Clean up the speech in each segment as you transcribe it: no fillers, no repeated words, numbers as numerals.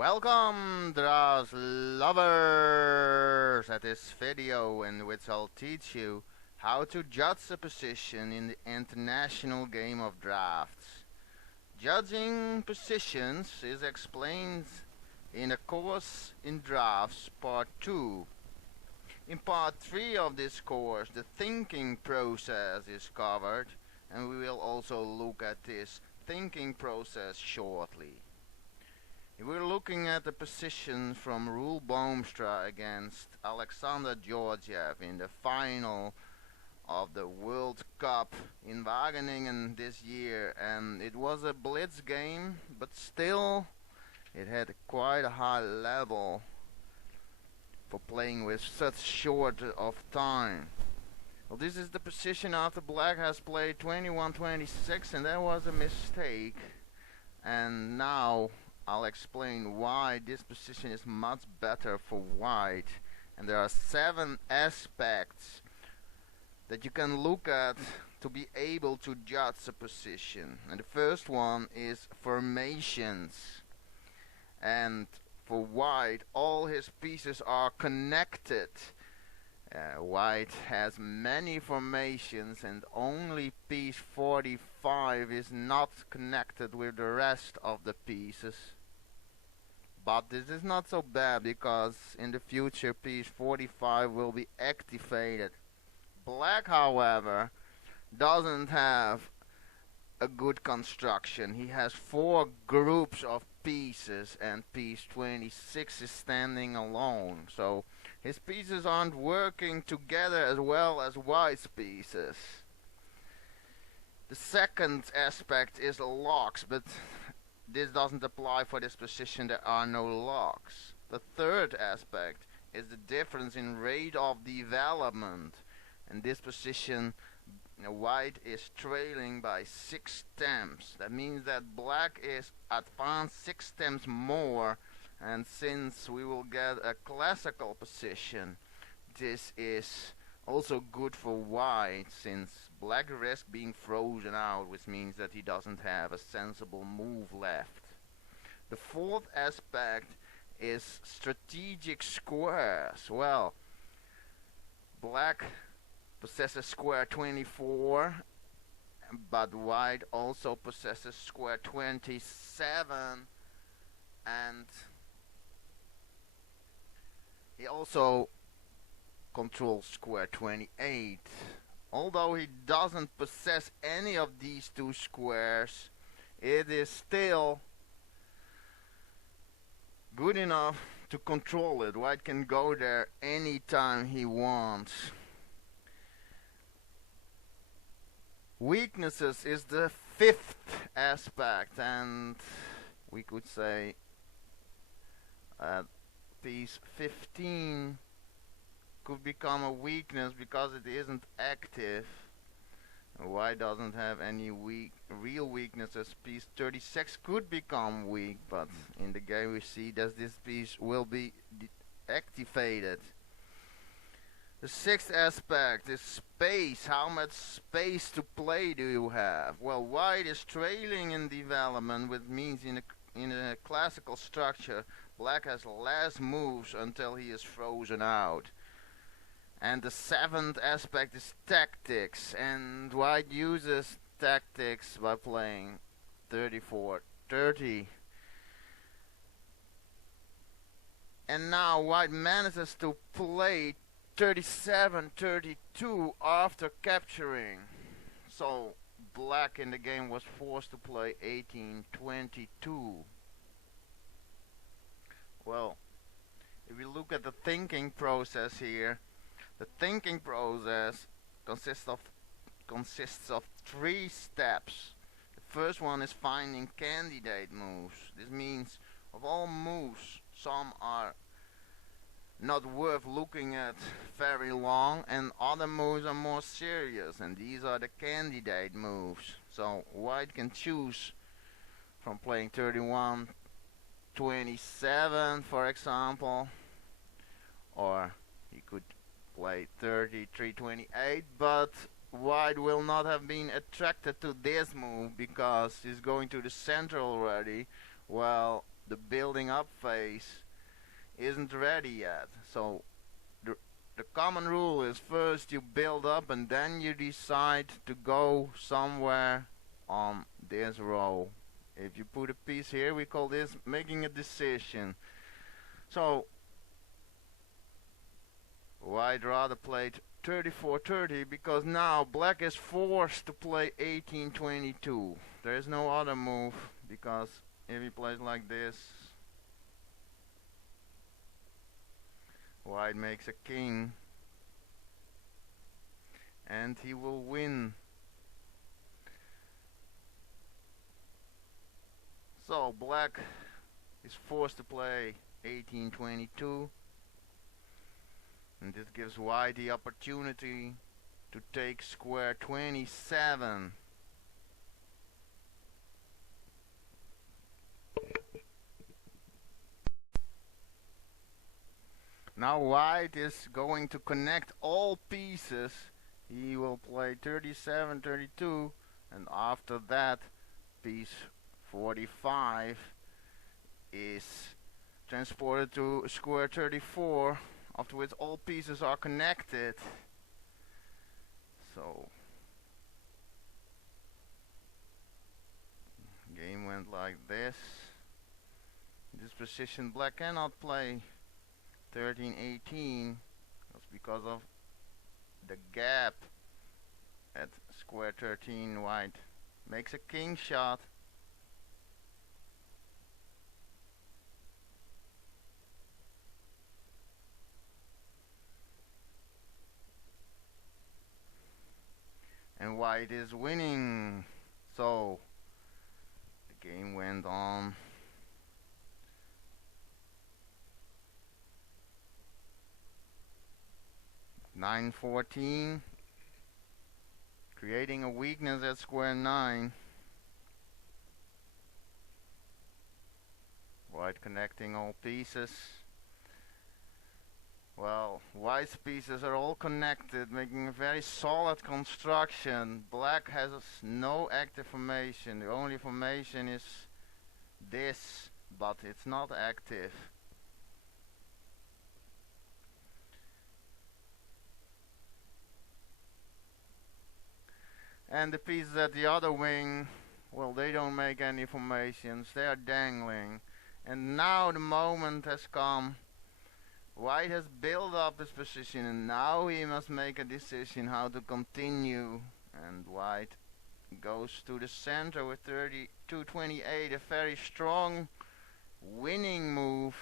Welcome, Draughts lovers, at this video in which I'll teach you how to judge a position in the international game of drafts. Judging positions is explained in a course in drafts part 2. In part 3 of this course, the thinking process is covered, and we will also look at this thinking process shortly. We're looking at the position from Roel Boomstra against Alexander Georgiev in the final of the World Cup in Wageningen this year, and it was a blitz game, but still it had quite a high level for playing with such short of time. Well, this is the position after Black has played 21-26, and that was a mistake, and now I'll explain why this position is much better for white, and there are 7 aspects that you can look at to be able to judge a position. And the first one is formations, and for white all his pieces are connected. White has many formations and only piece 45 is not connected with the rest of the pieces. But this is not so bad, because in the future piece 45 will be activated. Black, however, doesn't have a good construction. He has 4 groups of pieces and piece 26 is standing alone. So his pieces aren't working together as well as white's pieces. The second aspect is locks, but this doesn't apply for this position. There are no locks. The third aspect is the difference in rate of development. In this position, white is trailing by 6 stems. That means that black is advanced 6 stems more, and since we will get a classical position, this is also good for white, since black risks being frozen out, which means that he doesn't have a sensible move left. The fourth aspect is strategic squares. Well, black possesses square 24, but white also possesses square 27, and he also controls square 28. Although he doesn't possess any of these 2 squares, it is still good enough to control it. White can go there anytime he wants. Weaknesses is the 5th aspect, and we could say piece 15 could become a weakness because it isn't active. White doesn't have any real weaknesses. Piece 36 could become weak, but in the game we see that this piece will be activated. The 6th aspect is space. How much space to play do you have? Well, white is trailing in development, which means in a classical structure, black has less moves until he is frozen out. And the 7th aspect is tactics, and white uses tactics by playing 34-30. And now white manages to play 37-32 after capturing. So black in the game was forced to play 18-22. Well, if we look at the thinking process here, the thinking process consists of 3 steps. The first one is finding candidate moves. This means of all moves, some are not worth looking at very long, and other moves are more serious, and these are the candidate moves. So white can choose from playing 31-27, for example, or he could play 33-28, but white will not have been attracted to this move because he's going to the center already. Well, the building up phase isn't ready yet. So the, the common rule is first you build up and then you decide to go somewhere on this row. If you put a piece here, we call this making a decision. So white rather played 34-30 because now black is forced to play 18-22. There is no other move, because if he plays like this, white makes a king and he will win. So black is forced to play 18-22, and this gives white the opportunity to take square 27. Now white is going to connect all pieces. He will play 37-32, and after that piece 45 is transported to square 34, after which all pieces are connected. So game went like this. In this position black cannot play 13-18. That's because of the gap at square 13. White makes a king shot. And white is winning. So the game went on. (9-14), creating a weakness at square 9. White connecting all pieces. Well, white's pieces are all connected, making a very solid construction. Black has no active formation. The only formation is this, but it's not active. And the pieces at the other wing, well, they don't make any formations. They are dangling. And now the moment has come. White has built up his position, and now he must make a decision how to continue. And white goes to the center with 32-28, a very strong winning move.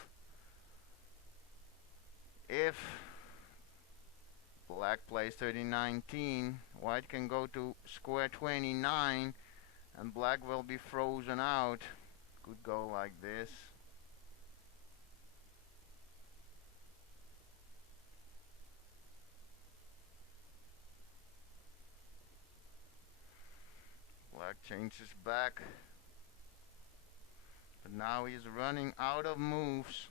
If black plays 30-19, white can go to square 29 and black will be frozen out. Could go like this. Black changes back, but now he's running out of moves.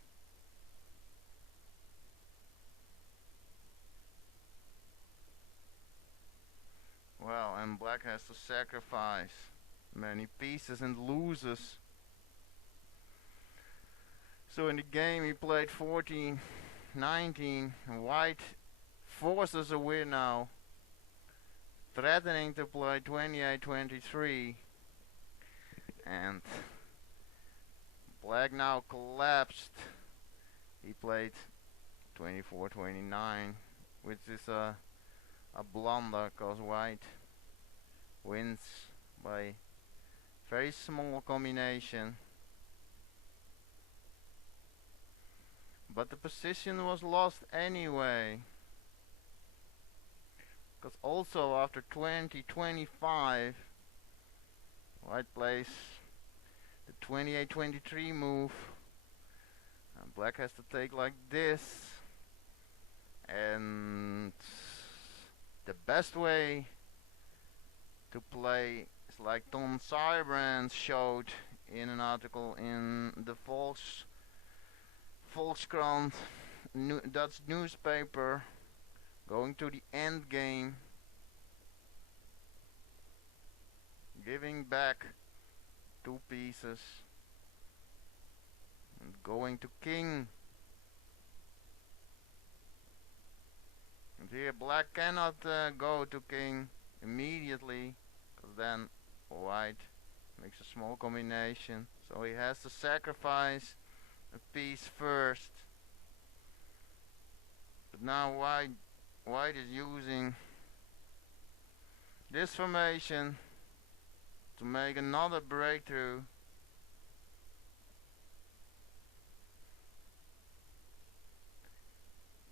Well, and black has to sacrifice many pieces and loses. So in the game he played 14-19, and white forces a win now, threatening to play 28-23, and black now collapsed. He played 24-29, which is a blunder, cause white wins by very small combination. But the position was lost anyway, because also after 20-25 white plays the 28-23 move, and black has to take like this, and the best way to play is like Tom Sybrands showed in an article in the Volkskrant Dutch newspaper, going to the end game, giving back two pieces, going to king. And here black cannot go to king immediately, because then white makes a small combination. So he has to sacrifice a piece first. But now white is using this formation to make another breakthrough.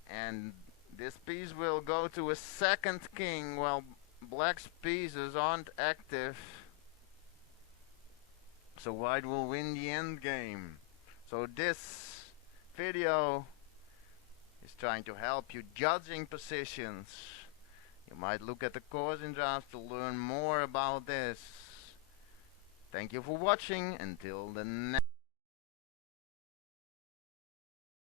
And this piece will go to a second king while black's pieces aren't active. So white will win the end game. So this video is trying to help you judging positions. You might look at the course in Draughts to learn more about this. Thank you for watching. Until the next